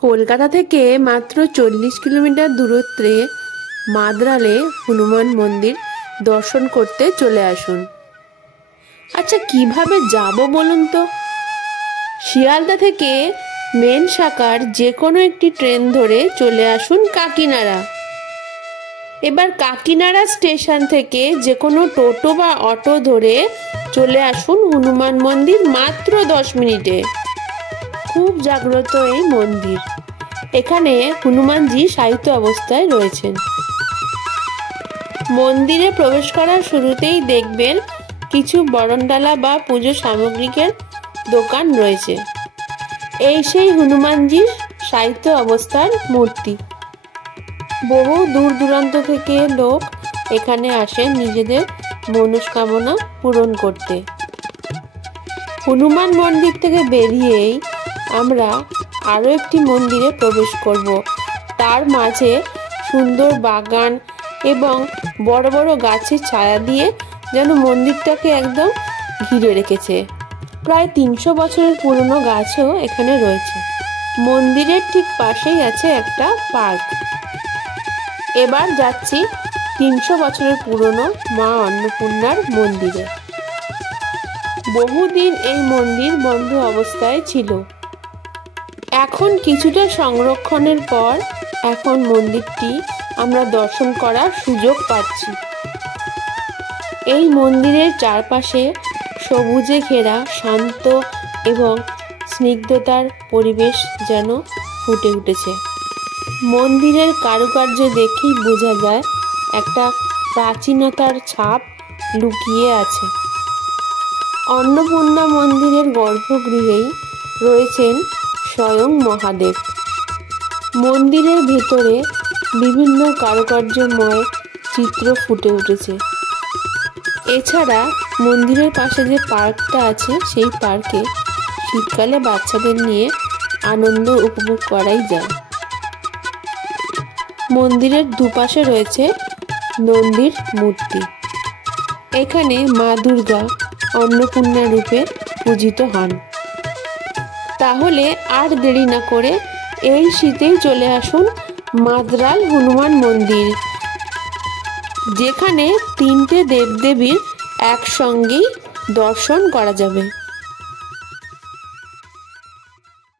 কলকাতা থেকে মাত্র 40 কিলোমিটার দূরত্বে মাদ্রালে হনুমান মন্দির দর্শন করতে চলে আসুন। আচ্ছা, কিভাবে যাব বলুন তো? শিয়ালদা থেকে মেন শাখার যে কোনো একটি ট্রেন ধরে চলে আসুন কাকিনাড়া। এবার কাকিনাড়া স্টেশন থেকে যে কোনো টোটো বা অটো ধরে চলে আসুন হনুমান মন্দির মাত্র 10 মিনিটে। খুব জাগ্রত এই মন্দির। এখানে হনুমানজি শায়িত অবস্থায় রয়েছেন। মন্দিরে প্রবেশ করার শুরুতেই দেখবেন কিছু বরণডালা বা পুজো সামগ্রিকের দোকান রয়েছে। এই সেই হনুমানজির শায়িত অবস্থার মূর্তি। বহু দূর দূরান্ত থেকে লোক এখানে আসেন নিজেদের মনস্কামনা পূরণ করতে। হনুমান মন্দির থেকে বেরিয়েই আমরা আরও একটি মন্দিরে প্রবেশ করব। তার মাঝে সুন্দর বাগান এবং বড় বড় গাছের ছায়া দিয়ে যেন মন্দিরটাকে একদম ঘিরে রেখেছে। প্রায় 300 বছরের পুরনো গাছও এখানে রয়েছে। মন্দিরের ঠিক পাশেই আছে একটা পার্ক। এবার যাচ্ছি 300 বছরের পুরনো মা অন্নপূর্ণার মন্দিরে। বহুদিন এই মন্দির বন্ধ অবস্থায় ছিল। এখন কিছুটা সংরক্ষণের পর এখন মন্দিরটি আমরা দর্শন করার সুযোগ পাচ্ছি। এই মন্দিরের চারপাশে সবুজে ঘেরা শান্ত এবং স্নিগ্ধতার পরিবেশ যেন ফুটে উঠেছে। মন্দিরের কারুকার্য দেখেই বোঝা যায় একটা প্রাচীনতার ছাপ লুকিয়ে আছে। অন্নপূর্ণা মন্দিরের গর্ভগৃহেই রয়েছেন স্বয়ং মহাদেব। মন্দিরের ভেতরে বিভিন্ন কারুকার্যময় চিত্র ফুটে উঠেছে। এছাড়া মন্দিরের পাশে যে পার্কটা আছে সেই পার্কে শীতকালে বাচ্চাদের নিয়ে আনন্দ উপভোগ করাই যায়। মন্দিরের দুপাশে রয়েছে নন্দীর মূর্তি। এখানে মা দুর্গা অন্নপূর্ণা রূপে পূজিত হন। তাহলে আর দেরি না করে এই শীতেই চলে আসুন মাদ্রাল হনুমান মন্দির, যেখানে 3টে দেবদেবীর একসঙ্গেই দর্শন করা যাবে।